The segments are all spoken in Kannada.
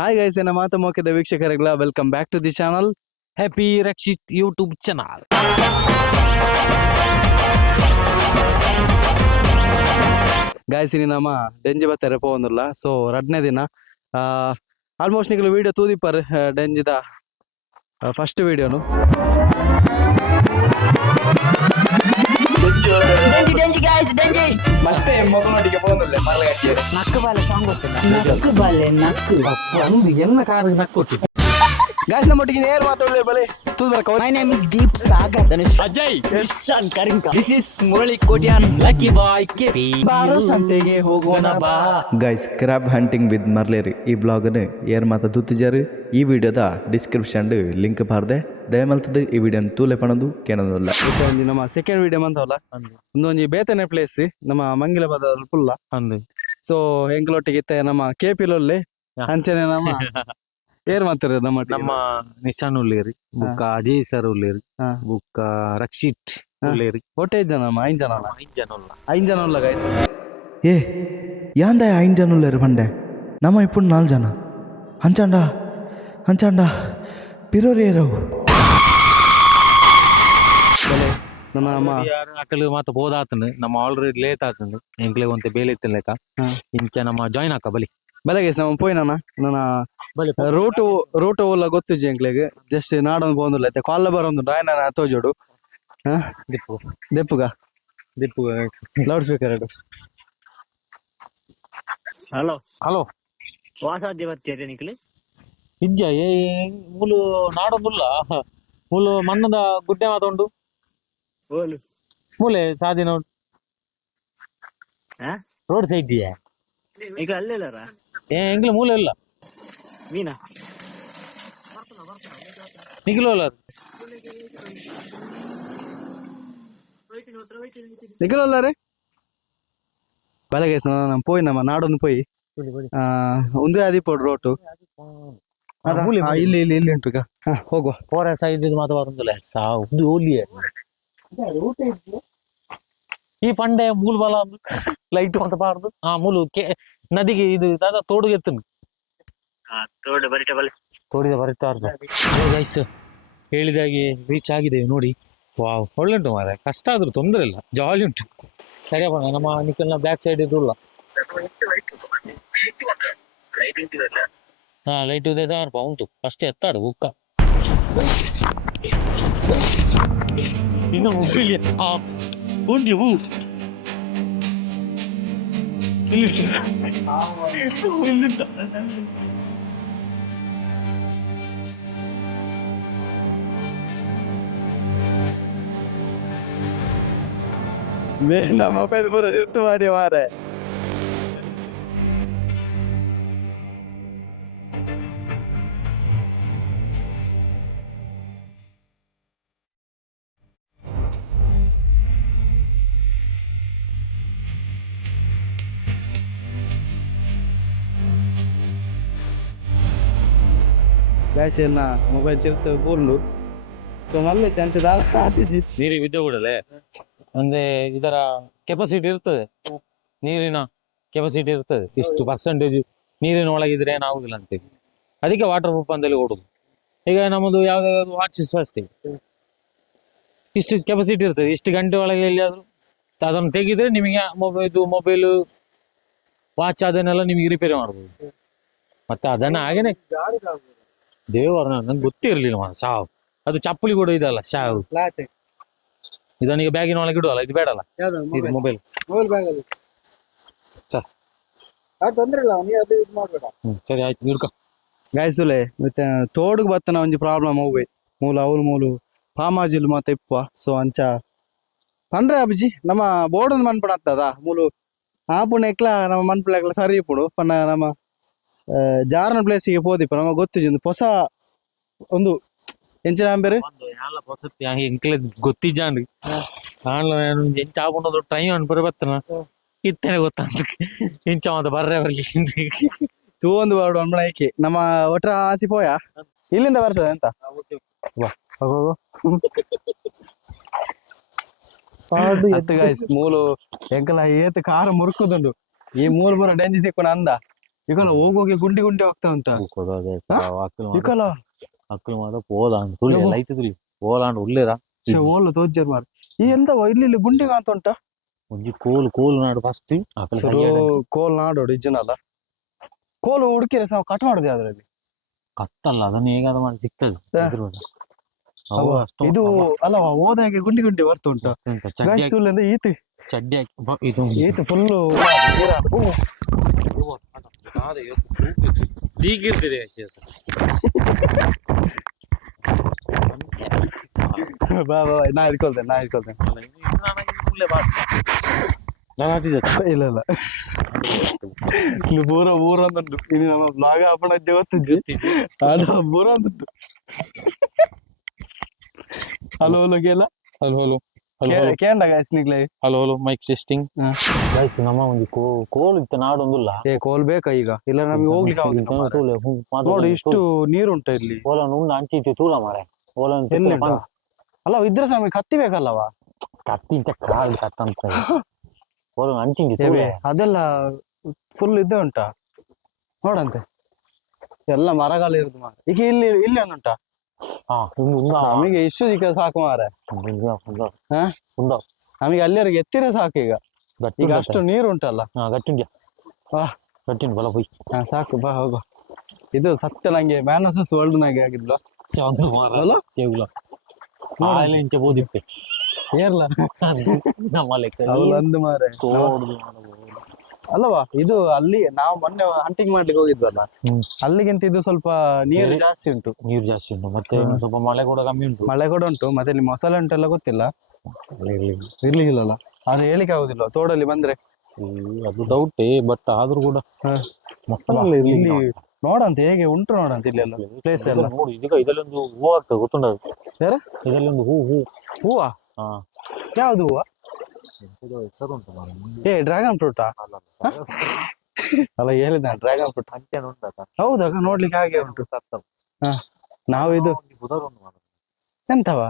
ಹಾಯ್ ಗೈಸ್, ನನ್ನ ಮಾತು ಮೋಕದ ವೀಕ್ಷಕರಿಗೆಲ್ಲ welcome back to the channel happy Rakshith YouTube channel. Guys ಇನ್ನು ನಮ್ಮ ಡೆಂಜಿ ಬರ್ತಾರೆ ಪೋವೊಂದುಲ್ಲ. ಸೊ ರಡ್ನೇ ದಿನ ಆಲ್ಮೋಸ್ಟ್ ನಿಖಲು ವೀಡಿಯೋ ತೂದಿಪ್ಪರ್ ಡೆಂಜಿದ ಫಸ್ಟ್ ವೀಡಿಯೋನು ಮಷ್ಟೇ ಮೊದಲೊಟ್ಟಿಗೆ ಪೋವೊಂದುಲ್ಲೆ ಮರಳಗಕ್ಕೆ ನಕ್ಕು ಬಾಲೆ ಸಾಂಗ್ ಗೊತ್ತಿಲ್ಲ. ನಕ್ಕು ಎಲ್ಲ ಕಾರ್ ನಕ್ಕೊಟ್ಟು ಗೈಸ್ ನಮ್ಮೊಟ್ಟಿಗೆ ನೇರ ಮಾತಾಡಲೇ ಬಲೆ ತೂದ್ ಬರಕ. My name is Deep Sagar. Ajay ಇರ್ಷಾನ್ ಕರಿಂಕಾ. This is Murali Kotian lucky boy KP. ಬಾರೋ ಸಂತೆಗೆ ಹೋಗೋಣ ಬಾ. ಗೈಸ್ ಕ್ರಾಬ್ ಹಂಟಿಂಗ್ ವಿತ್ ಮರ್ಲೇರಿ ಈ ಬ್ಲಾಗ್ನ ಏರ್ ಮಾತ ತುತ್ತಿಜಾರು ಈ ವಿಡಿಯೋದ ಡಿಸ್ಕ್ರಿಪ್ಷನ್ ಲಿಂಕ್ ಬಾರ್ದೆ ದಯಮಲ್ತದ ಈ ವಿಡಿಯೋನ ತೂಲೆ ಪಣದು ಕೇಳೋದಿಲ್ಲ. ಒಂದು ನಮ್ಮ ಸೆಕೆಂಡ್ ವಿಡಿಯೋ ಬಂತವಲ್ಲ, ಒಂದೊಂದು ಬೇತನೆ ಪ್ಲೇಸ್ ನಮ್ಮ ಮಂಗಿಲ ಬದ ಫುಲ್ಲ ಅಂದು. ಸೊ ಹೆಂಗ್ಲೊಟ್ಟಿಗೆ ಇತ್ತೆ ನಮ್ಮ ಕೆಪಿಲೊಲ್ಲಿ ಅಂಚನೆ ನಮ್ಮ ಏರ್ ಮಾತಾರ ನಮ್ಮ ನಿಶಾನ್ ಉಳ್ಳೇರಿ ಬುಕ್ಕ ಅಜಯ್ ಸರ್ ಉಳ್ಳೇರಿ ಬುಕ್ಕ ರಕ್ಷಿತ್ ಉಳ್ಳೇರಿ. ಒಟ್ಟೆ ಜನ ಐದು ಜನ ಅಲ್ಲ, 5 ಜನ ಅಲ್ಲ ಗೈಸ್. ఏ యాందా 5 జనం లేరు పండే నమ్మ ఇప్పుడు 4 జన అంచండా అంచండా పిరోరేరవు ನನ್ನ ನಮ್ಮ ಅಕಲ್ ಮಾತ ಬೋದಾತನು ನಮ್ಮ ಆಲ್ರೆಡಿ ಲೇಟ್ ಆತನು ಎಂಕ್ಲೆ ಒಂತೆ ಬೇಲೆ ಇತ್ತ ಲೆಕ್ಕ ಇಂಚ ನಮ್ಮ ಜಾಯ್ನ್ ಹಾಕ ಬಲಿ ಬೆಲೆ ಗೈಸ್ ನಮ್ಮ ಪೋಯ್ ನನ್ನ ರೂಟ್ ಓಲ್ಲ ಗೊತ್ತಿಜ್ಜಿ ಎಂಕ್ಲೆಗ್ ಜಸ್ಟ್ ನಾಡೊಂದು ಬೋಂದುಲ್ಲ ಐತೆ ಕಾಲ ಬರೋದು ಡಾಯ್ನ ತೋಜೋಡು ದೆಪ್ಪುಗ ಲೌಡ್ ಸ್ಪೀಕರ್ ಅದು. ಹಲೋ ಹಲೋ ವಾಸಾದ್ಯ ಬರ್ತೀರಿ ನಿಕ್ಲಿ ಇಜ್ಜ ಮೂಲು ನಾಡೊಂದುಲ್ಲ ಮೂಲು ಮಣ್ಣದ ಗುಡ್ಡೆ ಮಾತೊಂಡು ಓಲು ಮೂಲೆ ಸಾದಿನ ರೋಡ್ ಸೈಡ್ ಈಗ ಅಲ್ಲೆಲ್ಲಾರ ಎಂಗ್ಲ ಮೂಲೆ ಇಲ್ಲ ಮೀನಾ ನಿಖಿಲೋ ಅಲ್ಲ ನಿಖಲಲ್ಲ ರೀ ಬೆಲೆ ಗೈಸ್ ನಮ್ಮ ಪೋಯ್ ನಮ್ಮ ನಾಡೊಂದು ಪೋಯ್ ಒಂದೇ ಆದಿ ಪೋಡ್ ರೋಟು ಇಲ್ಲಿ ಇಲ್ಲಿ ಇಲ್ಲಿ ಉಂಟು ಈಗ ಹೋಗುವ. ಫೋರ್ ಸೈಡ್ ಮಾತು ಬರುದಿಲ್ಲ ಸಾವು ಇದು ಓಲಿಯೇ ಈ ಪಂಡೆ ಮೂಲ ಬಲ ಲೈಟ್ ಅಂತ ಬಾರ್ದು ಮೂಲು ನದಿಗೆ ಇದು ದಾದ ತೋಡುಗೆ ಎತ್ತನು ತೋಡಿದ ಬರಿತಾರ್ದು ಗೈಸ್ ಹೇಳಿದಾಗೆ ರೀಚ್ ಆಗಿದ್ದೇವೆ ನೋಡಿ. ವಾವ್ ಒಳ್ಳೆ ಉಂಟು ಮಾರೆ, ಕಷ್ಟ ಆದ್ರೂ ತೊಂದರೆ ಇಲ್ಲ, ಜಾಲಿ ಉಂಟು. ಸರಿ ಬಣ್ಣ ನಮ್ಮ ನಿಖಲ್ನ ಬ್ಯಾಕ್ ಸೈಡ್ ಇದ್ರಲ್ಲ ಲೈಟ್ ಇದೆ ಉಂಟು ಅಷ್ಟೇ ಎತ್ತಾಡು ಉಕ್ಕ ಇನ್ನು ಉಂಡಿ ಹೂ ನಮ್ಮ ಮೊಬೈಲ್ ಪೂರ ಇರ್ತು ಮಾಡಿ ಮಾರೆ. ಬ್ಯಾಸಿನ ಮೊಬೈಲ್ ತಿರ್ತು ಫುಲ್ಲು ಸೊ ನಲ್ಲ ನೀರಿಗೆ ಬಿದ್ದ ಕೂಡಲೇ ಅಂದ್ರೆ ಇದರ ಕೆಪಾಸಿಟಿ ಇರ್ತದೆ, ನೀರಿನ ಕೆಪಾಸಿಟಿ ಇರ್ತದೆ, ಇಷ್ಟು ಪರ್ಸೆಂಟೇಜ್ ನೀರಿನ ಒಳಗಿದ್ರೆ ಏನಾಗುದಿಲ್ಲ ಅಂತೇಳಿ ಅದಕ್ಕೆ ವಾಟರ್ ಪ್ರೂಫ್ ಅಂತೇಳಿ ಓಡುದು. ಈಗ ನಮ್ಮದು ಯಾವ್ದಾದ್ರು ವಾಚ್ ಅಷ್ಟೇ ಇಷ್ಟು ಕೆಪಾಸಿಟಿ ಇರ್ತದೆ, ಇಷ್ಟು ಗಂಟೆ ಒಳಗೆ ಎಲ್ಲಿಯಾದ್ರೂ ಅದನ್ನು ತೆಗೆದ್ರೆ ನಿಮಗೆ ಮೊಬೈಲು ವಾಚ್ ಅದನ್ನೆಲ್ಲ ನಿಮಗೆ ರಿಪೇರಿ ಮಾಡ್ಬೋದು. ಮತ್ತೆ ಅದನ್ನ ಹಾಗೇನೆ ದೇವರ ನಂಗೆ ಗೊತ್ತಿರ್ಲಿಲ್ಲ ಸಾವು ಅದು ಚಪ್ಪಲಿ ಕೂಡ ಇದಲ್ಲ ಸಾವು ಇದನ್ನೀಗ ಬ್ಯಾಗಿನ ಒಳಗೆ ಇಡುವಲ್ಲ, ಇದು ಬೇಡಲ್ಲ ಇದು ಮೊಬೈಲ್ ಸರಿ ಆಯ್ತು ಹಿಡ್ಕೊ. ಗಾಯ್ಸುಲೆ ಮತ್ತೆ ತೋಡುಗ್ ಬತ್ತನ ಒಂಜಿ ಪ್ರಾಬ್ಲಮ್ ಹೋಗ್ಬೇ ಮೂಲ ಅವ್ಲು ಮೂಲು ಪಾಮಾಜಿಲ್ ಮತ್ತೆ ಇಪ್ಪ. ಸೊ ಅಂಚ ಪಂಡ್ರೆ ಅಬ್ಜಿ ನಮ್ಮ ಬೋರ್ಡ್ ಮನ್ಪಣ ಆಗ್ತದ ಮೂಲು ಆಪುಣ ಎಕ್ಲ ನಮ್ಮ ಮನ್ಪುಳ ಎಕ್ಲ ಸರಿ ಇಪ್ಪುಡು ಪನ್ನ ನಮ್ಮ ಜಾರನ ಪ್ಲೇಸಿಗೆ ಪೋದಿಪ್ಪ ನಮಗೆ ಗೊತ್ತಿದ್ದು ಹೊಸ ಒಂದು ಎಂಚಿನ ಬೇರೆ ಎಂಕ್ಲೆ ಗೊತ್ತಿಜ್ಜಾಂಡ್ರಿ ಎಂಚ ಆಪುಂಡು ಟೈಮ್ ಅನ್ಪರೆ ಬತ್ತನ ಇತ್ತೇನೆ ಗೊತ್ತಾಂತ ಇಂಚ ಮಾತ ಬರ್ರೆ ಬರ್ಲಿ ತೂ ಒಂದು ಬಾರ್ಡು ಅನ್ಬಣ ಏಕೆ ನಮ್ಮ ಒಟ್ರ ಆಸಿ ಪೋಯ ಇಲ್ಲಿಂದ ಬರ್ತದೆ ಅಂತ ಗೈಸ್ ಮೂಲು ಎಂಕಲ ಏತ್ ಕಾರ ಮುರುಕುದುಂಡು ಈ ಮೂಲು ಪೂರ ಡೆಂಜಿ ತಿಕ್ಕೊಂಡು ಅಂದ ಈಗಲ್ಲ ಹೋಗೋಗಿ ಗುಂಡಿ ಗುಂಡಿ ಆಗ್ತಾ ಉಂಟ ಈಗಲ್ಲ ಅಕ್ಕಲು ಮಾತ್ರ ಪೋಲಾಂಡ್ ತುಳಿ ಯವ್ವ. ಲೈಟ್ ತುಳಿ ಪೋಲಾಂಡ್ ಉಳ್ಳೇರ ಓಲ್ಲ ತೋಜ್ಜರ್ ಮಾರ ಈ ಎಂತವ ಇಲ್ಲಿ ಗುಂಡಿ ಕಾಂತ ಉಂಟ ಒಂಜಿ ಕೋಲು ನಾಡು ಫಸ್ಟ್ ಕೋಲ್ ನಾಡು ಒರಿಜಿನಲ್ ಕೋಲು ಹುಡುಕಿರ ಕಟ್ ಮಾಡುದು ಅದ್ರಲ್ಲಿ ಕತ್ತಲ್ಲ ಅದನ್ನ ಹೇಗಾದ ಮಾಡಿ ಸಿಗ್ತದೆ ಹಾ. ಎದುರುಗಡೆ. ಅವ, ಅವು ಅಷ್ಟು ಇದು ಅಲ್ಲವ ಹೋದಾಗೆ ಗುಂಡಿ ಗುಂಡಿ ಬರ್ತಾ ಉಂಟ ಎಂತ ಚಡ್ಡಿ ಹಾಕಿ- ಗಾಯ್ಸ್ತುಲಿಂದ ಈತು ಚಡ್ಡಿ ಹಾಕಿ ಇದು ಈತು ಫುಲ್ಲು ಸೀಗಿರ್ತಿದೆ ಬಾ ಬಾ ನಾ ಇಟ್ಕೊಳ್ತೇನೆ ನಾನು ಹಾಕಿದ್ದೆ ಇಲ್ಲ ಇಲ್ಲ ಇಲ್ಲಿ ಊರ ಒಂದುಂಟು ಇಲ್ಲಿ ನಮ್ಮ ಬ್ಲಾಗ್ ಹಾಪಣ ಗೊತ್ತಿದ್ದಿ ಆಡ ಊರ ಒಂದುಂಟು ಹಲೋ ಹಲೋ ಕೇಳ ಹಲೋ ಕೇಂಡ ಗಾಯ್ಸ್ ನಿಗ್ಲೆ ಹಲೋ ಮೈಕ್ ಟೆಸ್ಟಿಂಗ್ ಹಾ. ಗೈಸ್ ನಮ್ಮ ಒಂದು ಕೋಲ್ ಇತ್ತು ನಾಡೊಂದುಲ್ಲ ಏ ಕೋಲ್ ಬೇಕಾ ಈಗ ಇಲ್ಲ ನಮಗೆ ಹೋಗ್ಲಿಕ್ಕೆ ಆಗುದಿಲ್ಲ ಮಾರ್ರೆ. ನೋಡಿ ಇಷ್ಟು ನೀರುಂಟ ಇಲ್ಲಿ ಓಲನ್ ಉಂಡು ಅಂಚಿತ್ತು ತೂಲ ಮಾರೆ ಓಲನ್ ಎಲ್ಲಿ ಉಂಟಾ? ಅಲ್ಲ ಇದ್ರೆ ಸಹ ನಮಗೆ ಕತ್ತಿ ಬೇಕಲ್ಲವ ಕತ್ತಿಂಚ ಕಾಲ್ ಕತ್ತಂತ ಓಲನ್ ಅಂಚಿಂಚು ಏ ತೂಲ ಬೇ, ಅದೆಲ್ಲ ಫುಲ್ ಇದ್ದೇ ಉಂಟಾ ನೋಡಂತೆ ಎಲ್ಲ ಮರಗಳು ಇರುದು ಮಾರ ಈಗ ಇಲ್ಲಿ ಒಂದುಂಟಾ ಹಾ ಉಂಡು ನಮಗೆ ಇಷ್ಟು ಸಿಕ್ಕ ಸಾಕು ಮಾರೆ ಹಾ ನಮಗೆ ಅಲ್ಲಿವರೆಗೆ ಎತ್ತಿರ ಸಾಕು ಈಗ ಗಟ್ಟಿ ಈಗ ಅಷ್ಟು ನೀರು ಉಂಟಲ್ಲ ಹಾ ಗಟ್ಟಿಂಡ್ಯ ವಾ ಗಟ್ಟಿಂಡ್ ಬಲ ಹೋಯ್ ಹಾ ಸಾಕು ಬಾ ಹೋಗು ಇದು ಸತ್ಯ ನಂಗೆ ಮ್ಯಾನಸಸ್ ವರ್ಲ್ಡ್ ನಾಗೆ ಆಗಿದ್ಲು ಒಂದು ಮಾರ ಅಲ್ಲ? ಕೇವಲ ನೋಡು. ಆಯ್ಲೆ ಇಂಚ ಬೋದಿಪ್ಪೆ ಏರ್ಲ ನಮ್ಮ ಲೆಕ್ಕ ಅವ್ಳು ಅಂದು ಮಾರೆ ಕೋಡ್ದು ಮಾಡಬಹುದು ಅಲ್ಲವಾ ಇದು ಅಲ್ಲಿ ನಾವು ಮೊನ್ನೆ ಹಂಟಿಂಗ್ ಮಾಡ್ಲಿಕ್ಕೆ ಹೋಗಿದ್ವಲ್ಲ ಹ್ಮ್. ಅಲ್ಲಿಗಿಂತ ಇದು ಸ್ವಲ್ಪ ನೀರು ಬೇರೆ- ಜಾಸ್ತಿ ಉಂಟು ನೀರು ಜಾಸ್ತಿ ಉಂಟು ಮತ್ತೆ ಹಾ. ಸ್ವಲ್ಪ ಮಳೆ ಕೂಡ ಕಮ್ಮಿ ಉಂಟು ಮಳೆ ಕೂಡ ಉಂಟು ಮತ್ತೆ ಇಲ್ಲಿ ಮೊಸಳೆ ಉಂಟೆಲ್ಲ ಗೊತ್ತಿಲ್ಲ ಇರ್ಲಿಕ್ಕಿಲ್ಲಲ್ಲ ಆದ್ರೆ ಹೇಳಿಕ್ಕೆ ಆಗುದಿಲ್ಲ ತೋಡಲ್ಲಿ ಬಂದ್ರೆ ಅದು ಡೌಟೇ ಬಟ್ ಆದ್ರೂ ಕೂಡ ಹಾ. ಮಸಾಲ ಇಲ್ಲಿ ನೋಡಂತ ಹೇಗೆ ಉಂಟು ನೋಡಂತ ಇಲ್ಲೆಲ್ಲ ಪ್ಲೇಸ್ ಎಲ್ಲ ನೋಡಿ ಈಗ ಇದರಲ್ಲೊಂದು ಹೂ ಆಗ್ತದೆ ಗೊತ್ತುಂಟ ಯಾರ ಇದರಲ್ಲೊಂದು ಹೂ ಹೂವಾ ಹಾ ಯಾವ್ದು ಹೂವ ಎಂತದೋ ಹೆಸರು ಉಂಟು ಮಾರ್ರೆ. ಏ ಡ್ರ್ಯಾಗನ್ ಫ್ರೂಟಾ ಅಲ್ಲ ಹೇಳಿದ ಡ್ರ್ಯಾಗನ್ ಫ್ರೂಟ್ ಅಂಚೆನ ಉಂಟದ ಹೌದಾ ನೋಡ್ಲಿಕ್ಕೆ ಹಾಗೆ ಉಂಟು ಹಾ ನಾವು ಇದು ಬುಧವಾರ ಉಂಟು ಮಾರ್ರೆ. ಎಂತವ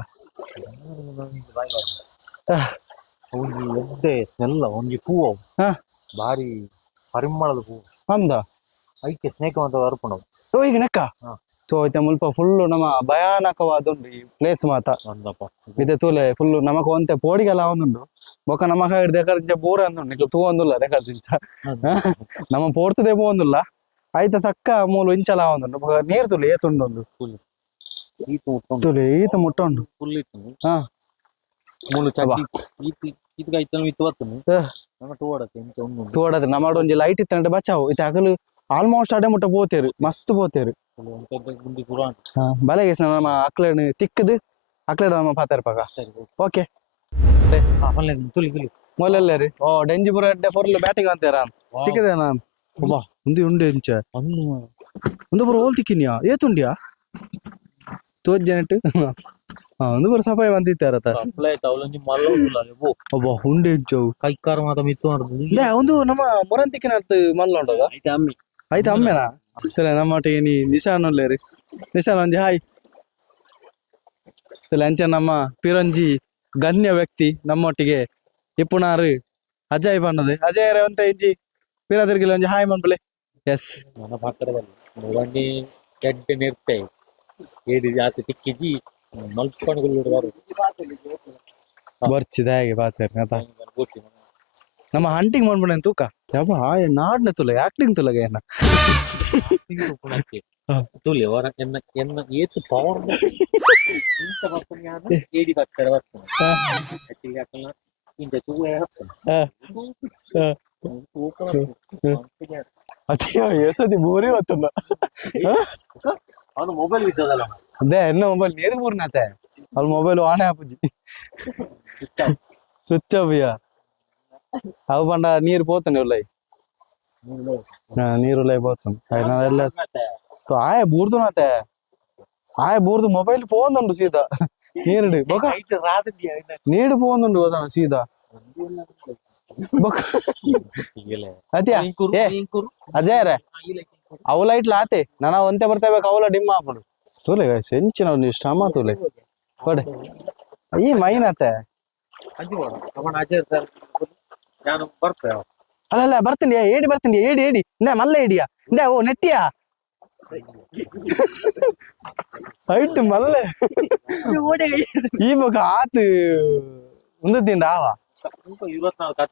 ಒಂಜಿ ಎಡ್ಡೆ ಸ್ಮೆಲ್ಲ ಒಂಜಿ ಹೂವು ಹಾ. ಭಾರಿ ಪರಿಮಳದ ಹೂವು ಅಂದ ಐಕೆ ಸ್ನೇಕ ಅಂತ ಅರ್ಪಣವು ಸೊ ಈಗ ನೆಕ್ಕ ಹಾ. ಸೊ ಐತೆ ಮುಲ್ಪ ಫುಲ್ ನಮ್ಮ ಭಯಾನಕವಾದ ಉಂಟು ಈ ಪ್ಲೇಸ್ ಮಾತ ಅಂದಪ್ಪ ಇದೆ ತೂಲೆ ಫುಲ್ ನಮಕ್ ಒಂತೆ ಪೋಡಿಗೆಲ್ಲ ಒಂದುಂಡು ಬೊಕ ನಮಕ ಹಿಡ್ದು ಎಕರ್ದಿಂಚ ಬೂರ ಅಂದುಂಡು ನಿಕ್ಲು ತೂ ಒಂದುಲ್ಲ ಎಕರ್ದಿಂಚ ನಮ್ಮ ಪೋಡ್ತದೆ ಪೋಂದುಲ್ಲ ಐತ ತಕ್ಕ ಮೂಲು ಇಂಚಲ ಒಂದುಂಡು ಬೊಕ ನೀರ್ ತುಳಿ ಏತುಂಡು ಒಂದು ಈತ ಉಟ್ಕೊಂಡು ತುಳಿ ಈತ ಮುಟ್ಟ ಉಂಡು ಫುಲ್ ಇತ್ತು ಹಾ. ಮೂಲು ಅಬ್ಬಾ. ಚಟ್ಟಿ ಈತ ಐತನು ಇತ್ತು ಬರ್ತನು ಹಾ. ನಮ್ಮ ತೋಡತ್ತೆ ಇಂಚ ಒಂದು ತೋಡದು ನಮ್ಮ ಒಂಜಿ ಲೈಟ್ ಇತ್ತಂಡೆ ಬಚಾವು ಇತ್ತೆ ಹಗಲು ಆಲ್ಮೋಸ್ಟ್ ಅಡೆ ಮುಟ್ಟ ಪೋತೇರು ಮಸ್ತ್ ಪೋತೇರು ಗುಂಡಿ ಪುರ ಬಲೆಗೆ ನಮ್ಮ ಅಕ್ಲೇನು ತಿಕ್ಕದು ಅಕ್ಲೇನು ನಮ್ಮ ಪಾತಾರ ಪಗ ಸರಿ ಓಕೆ ತುಳಿ ಮೊಲೆಲ್ಲರಿ ಓ ಡೆಂಜಿಪುರ ಅಡ್ಡೆ ಫೊರ್ಲು ಬ್ಯಾಟಿಂಗ್ ಅಂತೀರ ತಿಕ್ಕಿದೆ ನಾನು ಅಬ್ಬಾ. ಉಂದಿ ಉಂಡೆ ಇಂಚ ಒಂದು ಒಂದು ಬರ ಓಲ್ ತಿಕ್ಕಿನ್ಯಾ ಏತುಂಡ್ಯಾ ತೋಜ್ಜನೆಟ್ಟು ಒಂದು ಬರ ಸಫಾಯಿ ಬಂದಿತ್ತಾರತ ಅಪ್ಲೈ ಅವಲಂಜಿ ಮಲ್ಲ ಉಂಟಲ್ಲ ಬೋ ಒಬ್ಬ ಉಂಡೆ ಇಂಚವು ಕೈ ಕಾರ ಮಾತ ಮಿತ್ತು ಮಾಡುದು ಲೇ ಒಂದು ನಮ್ಮ ಮುರಂತಿಕ್ಕಿನ ಮಲ್ಲ ಉಂಟದ ಐತೆ ಅಮ್ಮಿ ಆಯ್ತಾ ಅಮ್ಮೆನಾ ಸರಿ ನಮ್ಮೊಟ್ಟಿಗೆ ನೀ ನಿಶಾನ್ ಒಲ್ಲೇರಿ ನಿಶಾನ್ ಒಂಜಿ ಹಾಯ್ ಸರಿ ಅಂಚೆ ನಮ್ಮ ಪಿರಂಜಿ ಗಣ್ಯ ವ್ಯಕ್ತಿ ನಮ್ಮೊಟ್ಟಿಗೆ ಇಪ್ಪುನಾರು ಅಜಯ್ ಬಣ್ಣದು ಅಜಯ್ ಅಂತ ಇಂಜಿ ಪಿರದಿರ್ಗಿಲ್ಲ ಒಂಜಿ ಹಾಯ್ ಮನ್ಪಲೆ ಎಸ್ ನನ್ನ ಪಾತ್ರದಲ್ಲಿ ಮುರಂಡಿ ಕೆಡ್ಡೆ ನಿರ್ತೆ ಏಡಿ ಜಾತಿ ತಿಕ್ಕಿಜಿ ಮಲ್ಪಣಗಳು ಬರ್ಚಿದ ಹಾಗೆ ಪಾತ್ರ ನಮ್ಮ ಹಂಟಿಂಗ್ ಮಾಡ್ಬಿಡ ತೂಕ ಯಪ್ಪ ನಾಡ್ನ ತುಲ ಆಕ್ಟಿಂಗ್ ತುಲಗ ಏನ ತುಲಿ ಅವರ ಎನ್ನ ಎನ್ನ ಏತು ಪವರ್ ಇಂತ ಬರ್ತನೆ ಯಾರು ಏಡಿ ಬರ್ತಾರೆ ಬರ್ತನೆ ಆಕ್ಚುಲಿ ಯಾಕಲ್ಲ ಇಂತ ತೂವೆ ಅಯ್ಯೋ ಎಸದಿ ಮೂರೇ ಹೊತ್ತಲ್ಲ ಅವನು ಮೊಬೈಲ್ ಬಿದ್ದದಲ್ಲ ಅದೇ ಎನ್ನ ಮೊಬೈಲ್ ನೀರು ಮೂರ್ನತೆ ಅವ್ರ ಮೊಬೈಲ್ ಆಣೆ ಹಾಪುಜಿ ಸ್ವಿಚ್ ಆಫ್ ಅವು ಪಂಡ ನೀರು పోతుంది ಉಳ್ಳೈ ನೀರು ಉಳ್ಳೈ పోతుంది ನಾವೆಲ್ಲ ಆಯ ಬೂರ್ದು ನಾತೆ ಆಯ ಬೂರ್ದು ಮೊಬೈಲ್ పోಂದುಂಡು ಸೀದಾ ನೀರುಡು ಬೊಕ ನೀಡು పోಂದುಂಡು ಹೋದ ಸೀದಾ ಬೊಕ ಅತ್ಯಾ ಏ ಅಜಯ್ ರೇ ಅವು ಲೈಟ್ ಲಾತೆ ನಾನು ಒಂತೆ ಬರ್ತೇವೆ ಅವಲ ಡಿಮ್ ಹಾಪುಡು ತೂಲೆ ಸೆಂಚಿನ ಒಂದು ಶ್ರಮ ತೂಲೆ ಕೊಡೆ ಈ ಮೈನತೆ ಅವನ ಅಜಯ್ ಸರ್ ನಾನು ಬರ್ತೇವೆ ಅಲ್ಲ ಬರ್ತೀನಿ ಏಡಿ ಬರ್ತೀನಿ ಏಡಿ ಏಡಿ ಇಂದ ಮಲ್ಲ ಏಡಿಯಾ ಇಂದ ಓ ನೆಟ್ಟಿಯಾ ಹೈಟ್ ಮಲ್ಲ ಈ ಬೊಕ ಆತು ಉಂದದಿಂದ ಆವ 24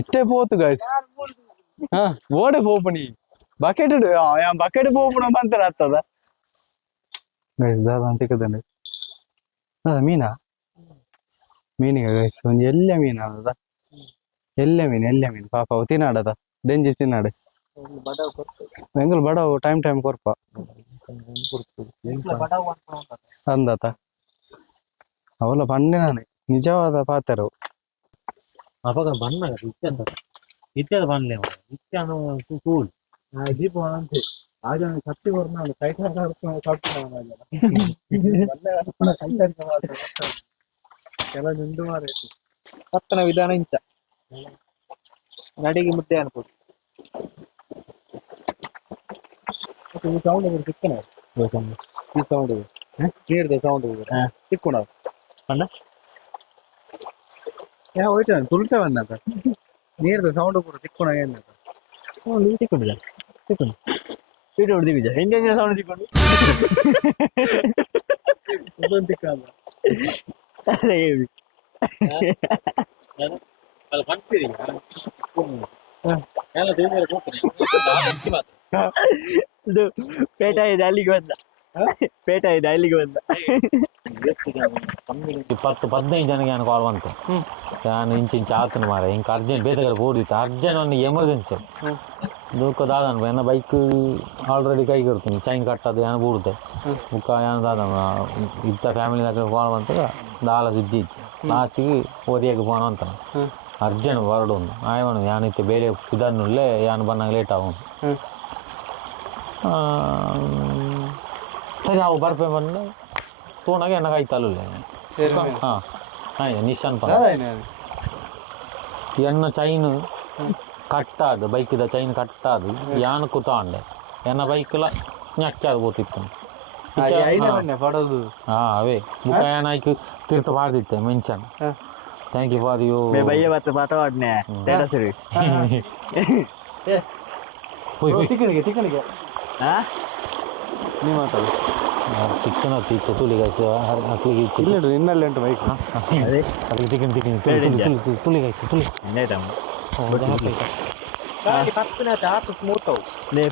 ಇಟ್ಟೆ ಪೋತು ಗೈಸ್ ಹಾ ಓಡೆ ಪೋಪಣಿ ಬಕೆಟ್ ಬಕೆಟ್ ಪೋಪಣ ಬಂತರ ಆಗ್ತದ ಗೈಸ್ ದಾದ ಅಂತಿಕದಂಡೆ ಮೀನಾ ಮೀನಿಗೆ ಗೈಸ್ ಒಂದು ಎಲ್ಲ ಮೀನು ಅದ ಎಲ್ಲ ಮೀನು ಪಾಪ ಅವು ತಿನ್ನಾಡದ ಡೆಂಜಿ ತಿನ್ನಾಡೆ ಎಂಗಲ್ ಬಡವು ಟೈಮ್ ಕೊರ್ಪ ಅಂದತ ಅವಲ್ಲ ಪಂಡಿನಾನೆ ನಿಜವಾದ ಪಾತ್ರವು ಅವಾಗ ಬಣ್ಣ ಇತ್ಯದ ಬಣ್ಣ ಇತ್ಯಾನು ಕೂಲ್ ದೀಪ ಅಂತೆ ಆಗ ಕತ್ತಿ ಬರ್ನಾಡು ಕೈ ಕೆಲ ನಿಂದು ಮಾರೈತಿ ಪತ್ತನ ವಿಧಾನ ಇಂತ ನಡಿಗೆ ಮುದ್ದೆ ಅನ್ಬೋದು ಈ ಸೌಂಡ್ ಸಿಕ್ಕನ ಈ ಸೌಂಡ್ ನೀರ್ದ ಸೌಂಡ್ ಸಿಕ್ಕೋಣ ಅಣ್ಣ ಹೋಯ್ತು ತುಳ್ತ ಬಂದ ನೀರ್ದ ಸೌಂಡ್ ಕೂಡ ಸಿಕ್ಕೋಣ ಏನಂತ ನೀವು ಸಿಕ್ಕೊಂಡಿದ್ದ ಸಿಕ್ಕೊಂಡು ಸೀಟ್ ಹೊಡೆದಿ ಬೀಜ ಹೆಂಗೆ ಸೌಂಡ್ ಸಿಕ್ಕೊಂಡು ಅದೊಂದು ಸಿಕ್ಕಲ್ಲ ಇದು ಪೇಟ ಇದೆ ಅಲ್ಲಿಗೆ ಬಂದ ಪೇಟ ಇದೆ ಅಲ್ಲಿಗೆ ಬಂದ 10-15 ಜನಕ್ಕೆ ನಾನು ಕಾಲ್ ಬಂತು ನಾನು ಇಂಚು ಹಾಕ್ತಾನೆ ಮಾರ ಹಿಂಗೆ ಅರ್ಜೆಂಟ್ ಬೇಸಗಾರ ಓಡಿತ್ತು ಅರ್ಜೆಂಟ್ ಒಂದು ಎಮರ್ಜೆನ್ಸಿ ದುಃಖ ದಾದನು ಏನ ಬೈಕ್ ಆಲ್ರೆಡಿ ಕೈಗೆ ಇರ್ತೀನಿ ಚೈನ್ ಕಟ್ಟೋದು ಏನೋ ಬೂಡುತ್ತೆ ಮುಖ ಏನೋ ದಾದನು ಇತ್ತ ಫ್ಯಾಮಿಲಿ ಕಾಲ್ ಬಂತು ದಾಲ ಸುದ್ದಿ ಇತ್ತು ಲಾಸ್ಟಿಗೆ ಓದಿಯಾಗಿ ಫೋನ್ ಅಂತ ಅರ್ಜೆಂಟ್ ಹೊರಡು ಆಯ್ವನು ಯಾನಿತ್ತು ಬೇರೆ ಇದನ್ನುಳ್ಳೇ ಯಾನು ಬಂದಾಗ ಲೇಟ್ ಆಗೋನು ಸರಿ ಅವು ಬರ್ಪೆ ಬಂದು ತೋಣಾಗ ಎನ್ನ ಕೈ ತಲುಲ್ಲ ಹಾಂ ಆಯ್ತು ನಿಶಾನ್ ಪದ ಎನ್ನ ಚೈನ್ ಕಟ್ಟಾದು ಬೈಕಿದ ಚೈನ್ ಕಟ್ಟಾದು ಯಾನು ಕೂತಾಂಡೆ ಎನ್ನ ಬೈಕ್ಲ ñaccaದು ಹೋತಿತ್ತು ಹಾಂ ಅವೇ ಮುಖ ಏನಾಯ್ತು ತೀರ್ಥ ಬಾರ್ದಿತ್ತೆ mention thank you for you ಭಯ್ಯ ಮತ್ತೆ ಮಾತಾಡ್ನೆ ತಿಕ್ಕಣಿಗೆ ನೀವು ಮಾತಾಡು ಚಿಕ್ಕನ ತಿಕ್ಕ ತುಳಿಗಾಯ್ತು ಅಕ್ಲಿಗೆ ಇಲ್ಲ ಇನ್ನಲ್ಲೇ ಉಂಟು ಬೈಕ್ ಅದಕ್ಕೆ ತಿಕ್ಕಣಿ ತುಳಿಗಾಯ್ತು ತುಳಿ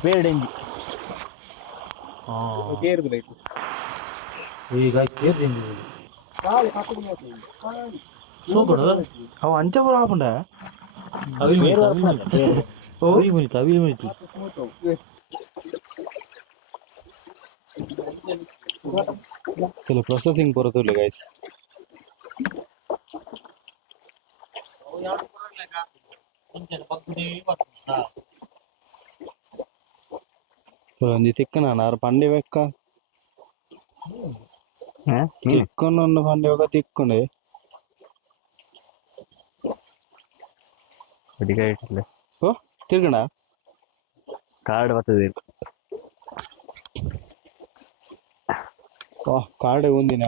ಪೇರ್ಡೆಂಜಿ ಅವು ಅಂಚೆ ಪೂರ ಹಾಕೊಂಡ ಕೆಲವು ಪ್ರೊಸೆಸಿಂಗ್ ಬರೋದಿಲ್ಲ ಗೈಸ್ ಒಂಜಿ ತಿಕ್ಕನ ಆರು ಪಂಡಿ ಬೆಕ್ಕ ತಿಕ್ಕೊಂಡು ಒಂದು ಪಂಡಿ ಬೆಕ್ಕ ತಿಕ್ಕೊಂಡೆ ಓ ತಿರ್ಗಣ ಕಾರ್ಡ್ ಬರ್ತದೆ ಕಾರ್ಡ್ ಒಂದಿನ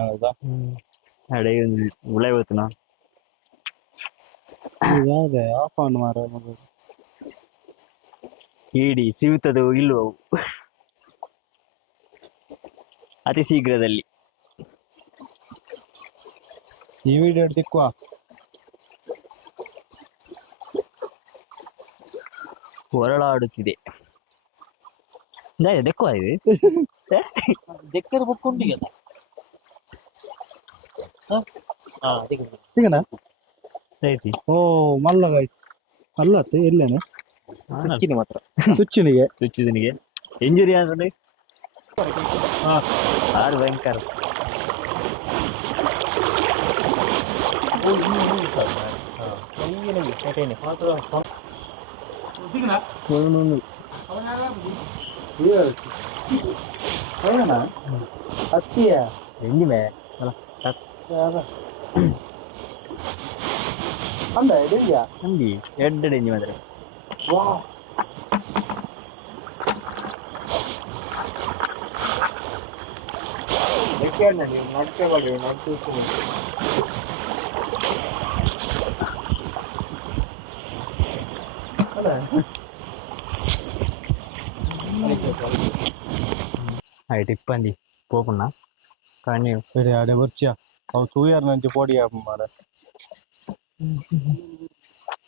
ಅಡೆ ಉಳೆ ಹೋಯ್ತು ನಾ ಯಾವ್ದೆ ಆಫ್ ಆನ್ ಮಾರ ಇಡಿ ಸಿಗುತ್ತದೋ ಇಲ್ವೋ ಅತಿ ಶೀಘ್ರದಲ್ಲಿ ಈ ವಿಡಿಯೋ ತಿಕ್ಕುವ ಹೊರಳಾಡುತ್ತಿದೆ ದೆಕ್ಕುವ ಇದೆ දෙක්කර බොක්කොන්ටි ගියද ತಿಕ್ಕಣ ಐತಿ ಓ ಮಲ್ಲ ಗೈಸ್ ಅಲ್ಲತ್ತೆ ಎಲ್ಲೇನೆ ತುಚ್ಚಿನ ಮಾತ್ರ ತುಚ್ಚನಿಗೆ ತುಚ್ಚಿದನಿಗೆ ಇಂಜುರಿ ಅಂದ್ರೆ ಆರು ಭಯಂಕರ ಹತ್ತಿಯ ಎಂಜಿಮೆ ಅಂದ ಇದೆಯಾ ನಂದಿ ಎರಡು ಎಂಜಿ ಮಾತ್ರ అయితే ఇప్పండి పోకున్నా కానీ సరే అడే వచ్చా అవి 2 ఇయర్ నుంచి పోటీ మరి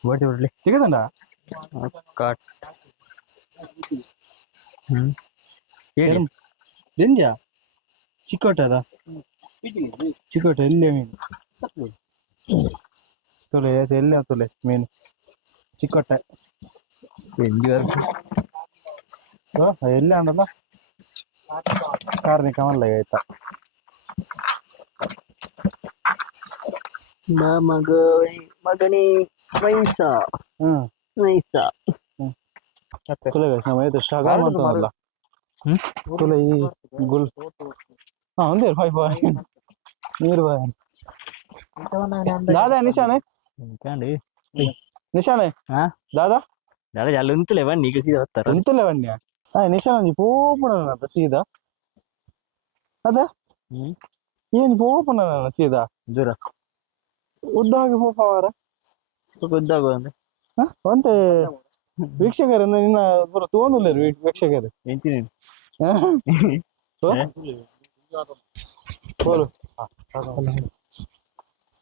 ఓಟಿ ಬಿಡ್ಲಿ ಸಿಗದಂಡ ಕಾಟ್ ಹೇಳಿ ದಿಂಜ ಚಿಕ್ಕೋಟ ಅದ ಚಿಕ್ಕೋಟ ಎಲ್ಲಿ ಮೀನು ತೊಲೆ ಎಲ್ಲಿ ತೊಲೆ ಮೀನು ಚಿಕ್ಕೋಟ ಎಲ್ಲಿ ಅಂಡಲ್ಲ ಕಾರ್ಮಿಕ ಮಲ್ಲ ಆಯ್ತಾ ಮಗನೇ ವಯಸ್ಸ ವಯಸ್ಸ ತುಲೆ ನಮ್ಮ ಸ್ಟ್ರಗಲ್ ಮಾಡ್ತಾನಲ್ಲ ತುಲೆ ಈ ಗುಲ್ ಒಂದೇ ಫೈ ಬಾಯ್ ನೀರು ಬಾಯ್ దాదా నిషానే ఇంకండి నిషానే దాదా దాదా చాలా ఉంతులేవా నీకు సీదా వస్తారు ఉంతులేవన్నీ నిషాన్ పోపణ సీదా అదా ಏನು ಹೋಗಪ್ಪನ ಸೀದಾ ದೂರ ಉದ್ದಾಗಿ ಹೋಗವಾರ ಉದ್ದಾಗ ಅಂತೆ ವೀಕ್ಷಕರು ನಿನ್ನ ಪೂರ ತಗೊಂಡಿಲ್ಲ ವೀಕ್ಷಕರು ಎಂತೀನಿ ಬೋಲು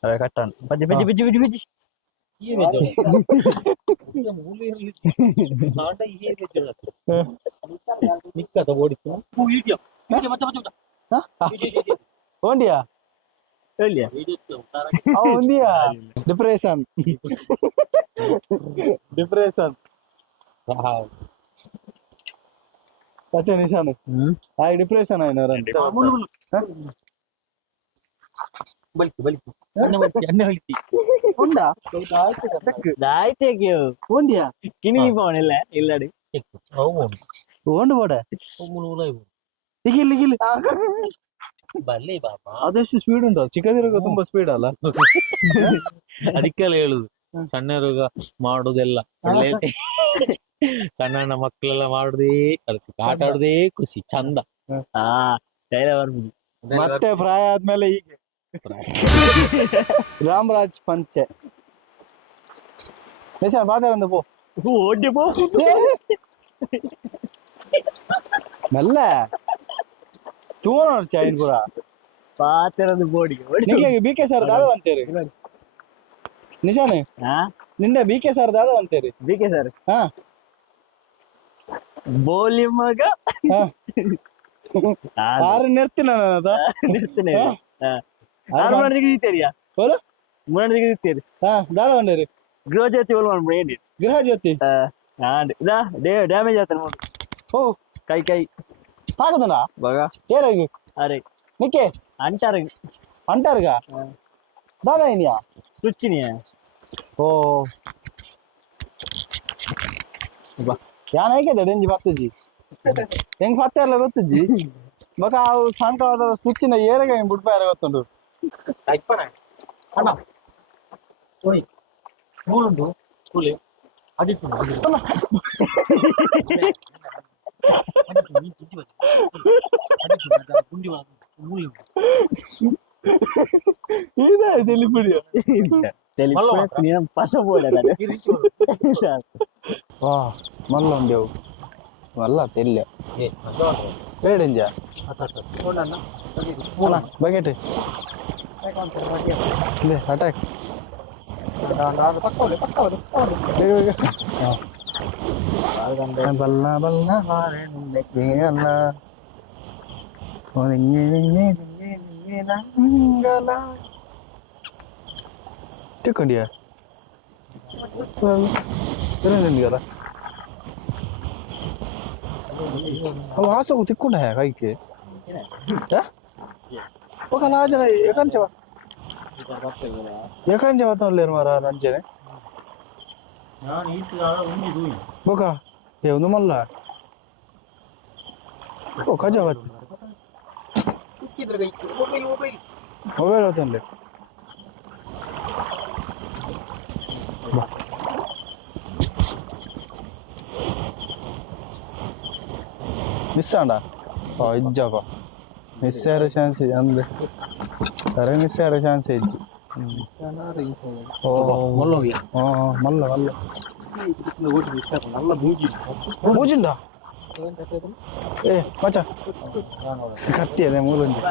ಅದೇ ಕಟ್ಟಾನು ಬಜ್ಜಿ ಬಜ್ಜಿ ಬಜ್ಜಿ ಬಜ್ಜಿ ಬಜ್ಜಿ ಓಂಡಿಯಾ ಹೇಳಿಯಾ ఉందియా డిప్రెషన్ డిప్రెషన్ అతే నిషాను ఆ డిప్రెషన్ అయిన రండి ಬಲ್ಕಿ ಬಲ್ಕಿ ಎಣ್ಣೆ ಹೊಲಿತಿ ఉండా ಆಯ್ತು ఉండిಯಾ ಕಿನಿ ಪವನಿಲ್ಲ ಇಲ್ಲಡಿ ಓಂಡು ಬೋಡ ಇಗಿಲ್ ಇಗಿಲ್ ಬಲ್ಲಿ ಬಾಬಾ ಅದೆಷ್ಟು ಸ್ಪೀಡ್ ಉಂಟು ಚಿಕ್ಕದಿರುಗ ತುಂಬಾ ಸ್ಪೀಡ್ ಅಲ್ಲ ಅದಕ್ಕೆಲ್ಲ ಹೇಳುದು ಸಣ್ಣರುಗ ಮಾಡುದೆಲ್ಲ ಒಳ್ಳೆ ಸಣ್ಣ ಮಕ್ಕಳೆಲ್ಲ ಮಾಡುದೇ ಕಲಸಿ ಆಟ ಆಡುದೇ ಖುಷಿ ಚಂದ. ಹಾ ಡೈಲಾಗ್ ಮತ್ತೆ ಪ್ರಾಯ ಆದ್ಮೇಲೆ ಹೀಗೆ ರಾಮರಾಜ್ ಪಂಚೆ ಪಾತಾರಂದ ಪೋ ಓಡಿ ಪೋ ಮೆಲ್ಲ ತೂನ ಚೈನ್ ಪೂರ ಪಾತಿರಂದು ಬೋಡಿಗೆ ಬಿಕೆ ಸರ್ ದಾದ ಅಂತೀರಿ ನಿಶಾನೆ ನಿಂದೆ ಬಿಕೆ ಸರ್ ದಾದ ಅಂತೀರಿ ಬಿಕೆ ಸರ್ ಹಾ ಬೋಲಿ ಮಗ ಆರು ನಿರ್ತೀನಿ ನಾನು ನಿರ್ತೀನಿ ಆರು ಮಾಡಿದಿಗೆ ದಿತ್ತೇರಿಯಾ ಬೋಲು ಮೂರಡಿಗೆ ದಿತ್ತೇರಿ ಹಾ ದಾದ ಬಂದಿರಿ ಗೃಹ ಜ್ಯೋತಿ ಹೋಲ್ ಮಾಡ್ಬಿಡಿ ಏನಿ ಗೃಹ ಜ್ಯೋತಿ ಇದಾ ಡ್ಯಾಮೇಜ್ ಆಯ್ತಾನೆ ನೋಡಿ ಓ ಕೈ ಕೈ తాగదనా బాగా ఏరగి అరే నీకే అంటారు అంటారుగా దాదా అయినా రుచిని ఓ ಬಾ ಯಾನ್ ಹೇಗಿದೆ ಡೆಂಜಿ ಬರ್ತಜಿ ಹೆಂಗ್ ಬರ್ತಾರಲ್ಲ ಗೊತ್ತಜ್ಜಿ ಮಗ ಅವು ಸಾಯಂಕಾಲದ ಸ್ವಿಚ್ಚಿನ ಏರಗ ಹೆಂಗ್ ಬಿಡ್ಬಾರ ಗೊತ್ತುಂಟು ಅಣ್ಣ ಓಯ್ ಮೂರುಂಟು ಕೂಲಿ ಅಡಿಟ್ಟು ഇതാ തെലിപ്പുടിയോ మళ్ళీ ఉండేవు మళ్ళా తెల్లే వేడింజా బకెట్ అటాక్ బల్ల బల్ల తిక్కండియా తినండి కదా అవి ఆసకు తిక్కుండా కైకి ఒక రాజన ఎక్కడి నుంచి వస్తాం లేరు మరి రంజనే ఒక ఏముంది మళ్ళా ఓ ఖజావత్ మొబైల్ అవుతుంది ಮಿಸ್ ಆಂಡ ಇಜ್ಜಪ್ಪ ಮಿಸ್ ಆರೋ ಚಾನ್ಸ್ ಇದೆ ಅಂದ್ರೆ ಸರಿ ಮಿಸ್ ಆರೋ ಚಾನ್ಸ್ ಇಜ್ಜಿ ಓ ಮಲ್ಲ ಮಲ್ಲ ಮಲ್ಲ ಮೂಜಿಂಡ ಏ ಮಚ್ಚ ಕತ್ತಿ ಅದೇ ಮೂರುಂಡಿ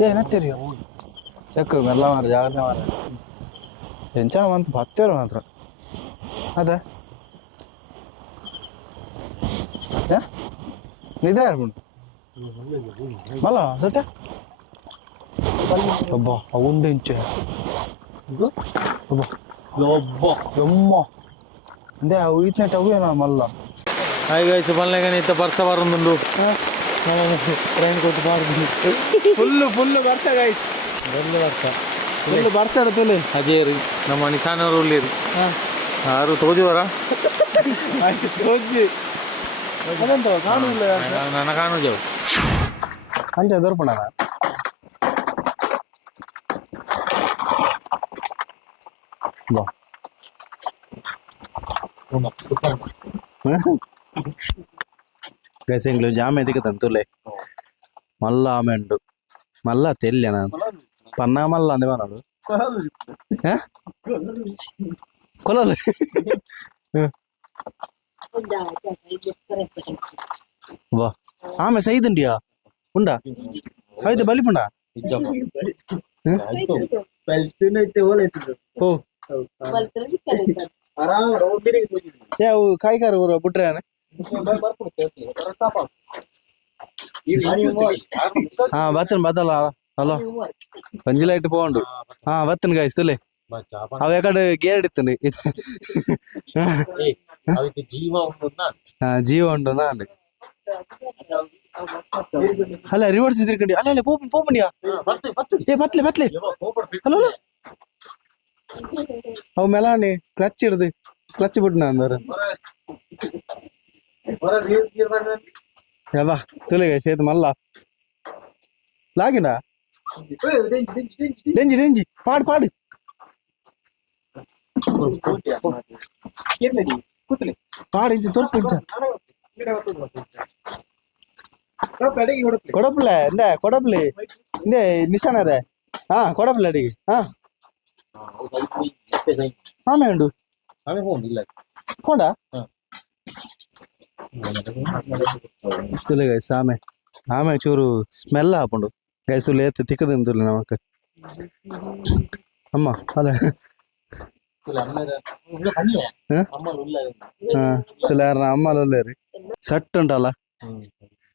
ಏ ನತ್ತೀರಿ ಚಕ್ಕು ಮೆಲ್ಲ ಮಾರ ಜಾಗ್ರತೆ ಮಾರ ಎಂಚ ಮಂತ್ ಬತ್ತೇರು ಮಾತ್ರ ಅದ ನಿದ್ರೆ ಆಡ್ಬಿಡು ಮಲ್ಲ ಸತ್ಯ ಒಬ್ಬ ಅವಂದು ಇಂಚೆ ಯಮ್ಮ ಅಂದೆ ಅವು ಇಟ್ನೆಟ್ ಅವೇನ ಮಲ್ಲ ಹಾಯ್ ಗೈಸ್ ಮಲ್ಲೆಗನೆ ಇತ್ತ ಬರ್ಸ ಬರುಂದುಂಡು ಟ್ರೈನ್ ಕೊಟ್ಟು ಬಾರ್ದು ಫುಲ್ಲು ಬರ್ಸ ಗೈಸ್ ಫುಲ್ಲು ಬರ್ಸ ತುಲೆ ಅದೇ ರೀ ನಮ್ಮ ನಿಶಾನವರು ಉಳ್ಳೇರಿ ಯಾರು ತೋಜುವರ ತೋಜಿ ಅದಂತ ಕಾಣುದಿಲ್ಲ ನನ್ನ ಕಾಣುಜವು ಅಂಚೆ ದೊರ್ಪಣ ಬಾ గైసింగ్లు జామ్ ఎదిగతాను తులే మళ్ళా ఆమె అండు మళ్ళా తెల్లేనా పన్నా మళ్ళా అందేమన్నాడు కొలలు వా ఆమె సైదుండియా ఉండా అయితే బలిపుండా ఓ ಅವು ಕಾಯ್ಕಾರ ಊರು ಬಿಟ್ರೆ ಹಾ ಬತ್ತಲ್ಲ ಹಲೋ ಪಂಜಿಲೈಟ್ పోండు ಹಾ ಬತ್ತನ್ ಗಾಯ್ಸ್ ತುಲೆ ಅವ ಯಾಕಡೆ ಗೇರ್ ಇತ್ತಂడి ಜೀವ ಉಂಟು ನಾನು ಅಲ್ಲ ರಿವರ್ಸ್ ಇದ್ರಿಕಂಡಿ ಅಲ್ಲ ಪೋಪಂಡಿಯಾ ಏ ಬತ್ಲೆ ಹಲೋ ಅವು ಮೆಲಾನಿ ಕ್ಲಚ್ ಹಿಡ್ದು ಕ್ಲಚ್ ಬಿಟ್ನ ಅಂದವ್ರ ಯವ್ವ ತುಲೆಗೆ ಸೇತು ಮಲ್ಲ ಲಾಗಿನ ಡೆಂಜಿ ಪಾಡು ಪಾಡು ಇಂಚು ತೊರ್ಪು ಇಂಚ ಕೊಡಪ್ಲ ಎಂದ ಕೊಡಪ್ಲಿ ಇಂದೆ ನಿಶಾನರೇ ಹಾ ಕೊಡಪ್ಲ ಅಡಿಗೆ ಹಾ ಆಮೆ ಉಂಡು ಹೋಂಡ ತುಲೆ ಗೈಸ್ ಆಮೆ ಚೂರು ಸ್ಮೆಲ್ ಹಾಪುಂಡು ಗೈಸ್ ತುಲೆ ಎತ್ತು ತಿಕ್ಕದಿಂದ ತುಲೆ ನಮಕ್ ಅಮ್ಮ ಅಲ್ಲ ತುಲೆ ಯಾರ ಅಮ್ಮ ಒಳ್ಳೆರಿ ಸಟ್ ಉಂಟಲ್ಲ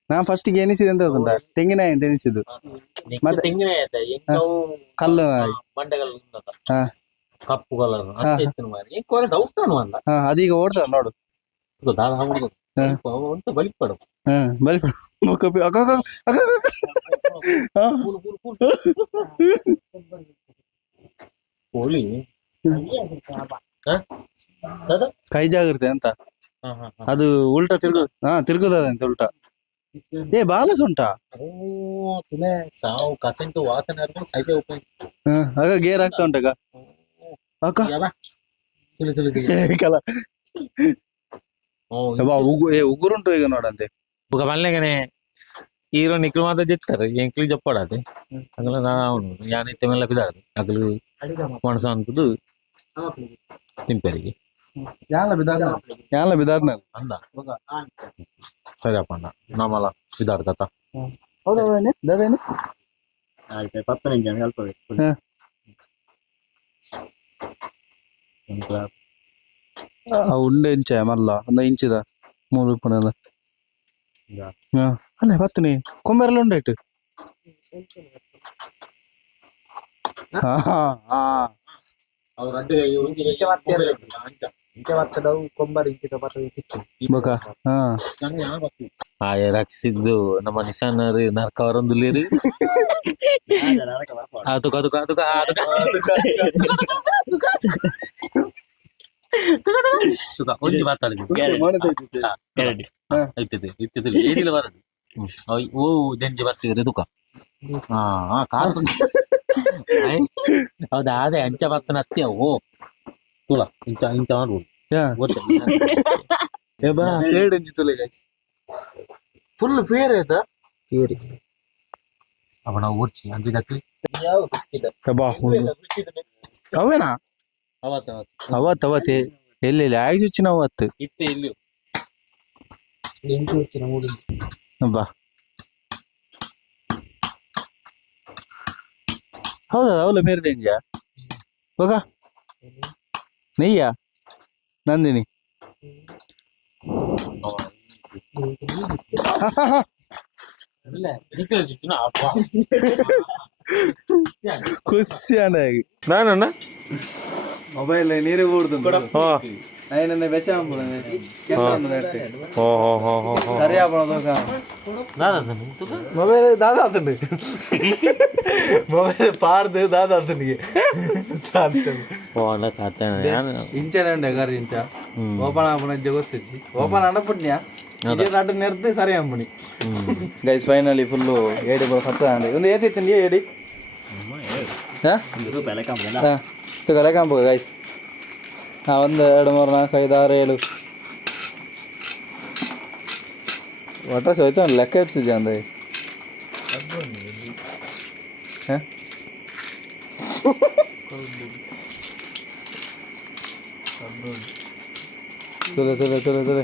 ನಾ ಫಸ್ಟಿಗೆ ಎನಿಸಿದೆ ಅಂತ ಗೊತ್ತುಂಟ ತೆಂಗಿನಕಾಯಿ ಅಂತ ಎನಿಸಿದ್ದು ಮತ್ತೆ ಕಲ್ಲು ಹಾ ಕಪ್ಪು ಕಲರ್ ಡೌಟ್ ಅದೀಗ ಓಡ್ತಾರ ನೋಡು ಬಲಿಪಡು ಕೈ ಜಾಗ್ರತೆ ಅಂತ ಅದು ಉಲ್ಟಾ ತಿರುಗುದಂತ ಉಲ್ಟಾ ಏ ಬಾಲಸ್ ಉಂಟಾ ಸಾವು ಕಸಂಟು ವಾಸನೆ ಸೈಕೆ ಉಪಯೋಗ ಆಗ ಗೇರ್ ಆಗ್ತಾ ಉಂಟಾಗ ಅಕ್ಕ ಕಲ ಉಗುರುಂಟು ಈಗ ನೋಡಂತೆ ఒక మళ్ళీగానే హీరో నిఖిల్ మాత్రం చెప్తారు ఎంకిల్ చెప్పాడు అది అసలు అవును యానైతే మెల్ల పిదాడు అసలు మనసు అనుకుంటూ నింపరికి ಯಾಲ ಬಿದಾರ್ನ ಅಂದ ಸರಿ ಅಪ್ಪಣ್ಣ ನಮ್ಮಲ್ಲ ಬಿದಾಡು ಕಥ ಹೌದೇನೆ ದಾದೇನೆ ఉండే ఇంచా మళ్ళా అంద ఇంచుద మూడు పడేది అనే పత్తుని కొమ్మెరలు ఉండేటు ರಕ್ಷಿಸಿದ್ದು ನಮ್ಮ ನಿಶಾನರು ನರ್ಕವರೊಂದು ಒಂಜಿ ಮಾತಾಡಿದ್ವಿ ಏನಿಲ್ಲ ಬರದು ಓ ಜಂಜಿ ಬರ್ತಿದ್ರಿ ದುಃಖ ಕಾಲು ಹೌದಾ ಅದೇ ಅಂಚ ಬರ್ತನ ಹತ್ತಿ ಓ ತುಳ ಇಂಚ ಇಂಚ ಮಾಡ್ಬೋದು ಫುಲ್ ಫೇರ್ ಆಯ್ತಾ ಫೇರಿ ಅವನ ಓಡ್ಸಿ ಅಂಜಿ ದಕ್ಲಿ ಅವೇನಾ ಅವತ್ತೇ ಎಲ್ಲಿ ಆಗಿ ಚುಚ್ಚಿ ನಾವು ಹತ್ತು ಇತ್ತೆ ಇಲ್ಲಿ ಬಾ ಹೌದಾ ಅವಳ ಮೇರ್ದೇಂಜ ಹೋಗ ನೆಯ್ಯ ನಂದಿನಿ ಖುಷಿಯಾಗಿ ನಾನಣ್ಣ ಮೊಬೈಲ್ ನೀರಿಗೆ ಕೂಡುದು ನೈನಂದ ಬೆಚ್ಚ ಸರಿಯಾ ಮೊಬೈಲ್ ದಾದಾ ಆತಂಡು ಮೊಬೈಲ್ ಪಾರ್ದು ದಾದಾ ಆತನಿಗೆ ಇಂಚನೆ ಉಂಡೆ ಗರ್ ಇಂಚ ಓಪನ್ ಆಪಣ ಗೊತ್ತಿಜ್ಜಿ ಓಪನ್ ಅಣ್ಣಪುಣ್ಯ ನಾಟು ನೆರ್ದು ಸರಿ ಅಂಬಣಿ ಗೈಸ್ ಫೈನಲಿ ಫುಲ್ಲು ಏಡಿ ಬರೋ ಹತ್ತ ಅಂಡಿ ಒಂದು ಏತಿತ್ತು ಏಡಿ ಲೆಕ್ಕಂಬ ಗೈಸ್ ಒಂದು 2 3 4 5 6 7 ಒಟ್ರಾಸಿ ಹೋಯ್ತು ಒಂದು ಲೆಕ್ಕ ಇರ್ತಿದ್ದೆ ಅಂದ ತುಲೆ ತುಲೆ ತುಲೆ ತುಲೆ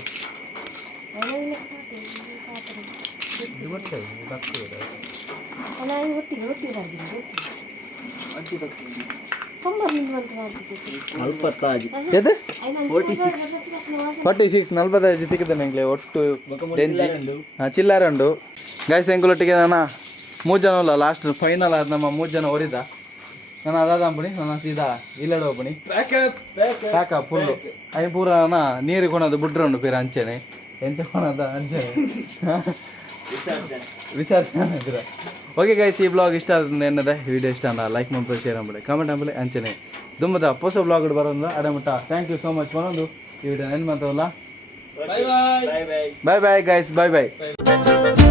ಎದು 46 45 ತಿಕ್ಕಿದೆ ನಂಗೆ ಒಟ್ಟು ಡೆಂಜಿ ಚಿಲ್ಲರೆ ಉಂಡು ಗೈಸ್ ಎಂಕುಲೊಟ್ಟಿಗೆ ನಾನು 3 ಜನ ಅಲ್ಲ ಲಾಸ್ಟ್ ಫೈನಲ್ ಆದ ನಮ್ಮ 3 ಜನ ಹೊರಿದ ನಾನು ಅದಾದಂಬಣಿ ನಾನು ಸೀದಾ ಇಲ್ಲಡೆ ಹೋಗ್ಬಣಿ ಪ್ಯಾಕಪ್ ಫುಲ್ಲು ಅಯ್ಯ ಪೂರ ನೀರು ಕೊಣದು ಬಿಡ್ರೆ ಉಂಡು ಪೀರ ಅಂಚೆನೆ ಎಂಚ ಕೊಣದ ಅಂಚೆನೆ ವಿಸರ್ಜನೆ ಇದ್ರೆ ಓಕೆ ಗೈಸ್ ಈ ಬ್ಲಾಗ್ ಇಷ್ಟ ಆದ್ರೆ ಏನದೆ ವಿಡಿಯೋ ಇಷ್ಟ ಅಂದ ಲೈಕ್ ಮಾಡ್ಬೋದು ಶೇರ್ ಮಾಡ್ಬಿಡಿ ಕಮೆಂಟ್ ಮಾಡ್ಬಿಡಿ ಅಂಚನೆ ದುಮ್ಮದ ಹೊಸ ಬ್ಲಾಗ್ ಬರೋದು ಅಡಮಟ್ಟ ಥ್ಯಾಂಕ್ ಯು ಸೋ ಮಚ್ ಬರೋದು ಈ ವಿಡಿಯೋ ಏನು ಮಾಡ್ತಾವಲ್ಲ ಬಾಯ್ ಬಾಯ್ ಗೈಸ್ ಬಾಯ್ ಬಾಯ್